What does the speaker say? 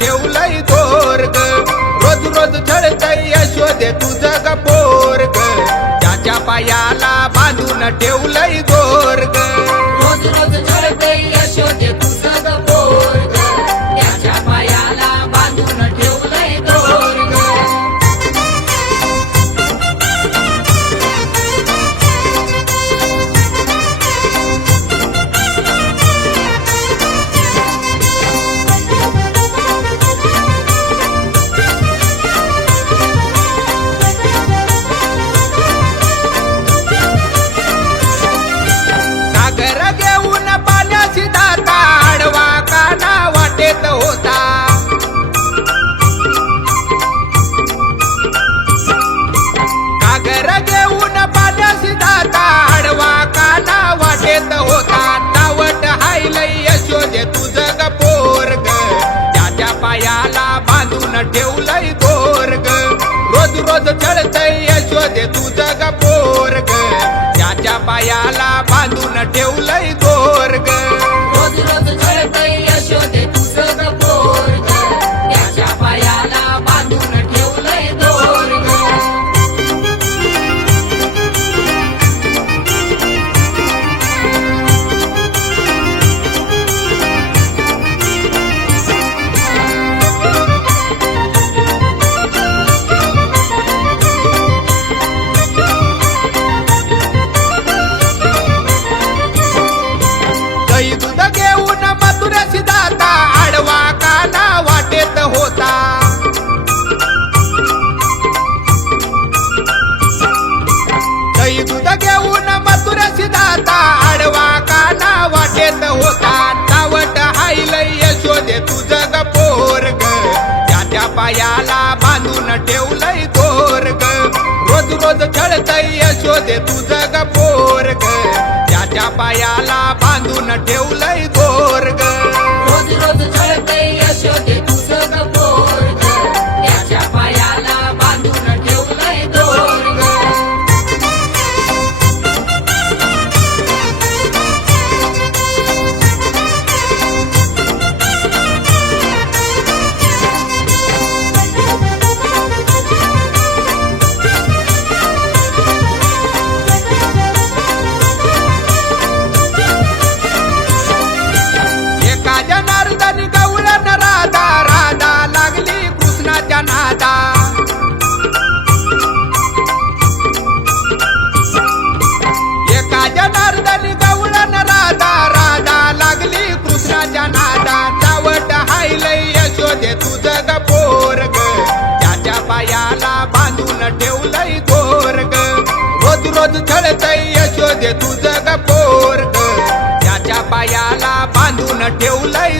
ठेवलंय दोर ग रोज रोज छळतय यशोदे तुझं ग पोर ग त्याच्या पायाला बांधून ठेवलंय दोर ग रोज रोज छळतय यशोदे तुझं ग पोर ग त्याच्या पायाला बांधून ठेवलंय दोर ग सागर घेऊन पाण्याची दाता आडवा काना वाटेत होता सागर घेऊन पाण्याची दाता आडवा काना वाटेत होता तावट हायलय यशोदे तुझं ग पोर ग त्याच्या पायाला बांधून ठेवलंय दोर ग रोज रोज छळतय यशोदे तुझं ग पोर ग त्याच्या पायाला बांधून ठेवलंय दोर ग रोज रोज छळतय यशोदे तुझं ग पोर ग त्याच्या पायाला बांधून ठेवलंय दोर ग दही दूध घेऊन मथुऱ्याची दाता आडवा काना वाटेत होता दही दूध घेऊन मथुऱ्याची दाता आडवा काना वाटेत होता तावट हायलय यशोदे तुझं ग पोर ग त्याच्या पायाला बांधून ठेवलंय दोर ग रोज रोज छळतय यशोदे तुझं ग पोर ग त्याच्या पायाला बांधून ठेवलंय दोर ग रोज रोज छळतय यशोदे तुझं ग पोर ग त्याच्या पायाला बांधून ठेवलंय दोर ग एका जनार्दनी गवळण राधा राधा लागली कृष्णाच्या नादा एका जनार्दनी गवळण राधा राधा लागली कृष्णाच्या नादा तावट हायलय यशोदे तुझं ग पोर ग त्याच्या पायाला बांधून ठेवलंय दोर ग रोज रोज छळतय यशोदे तुझं ग पोर ग त्याच्या पायाला बांधून ठेवलंय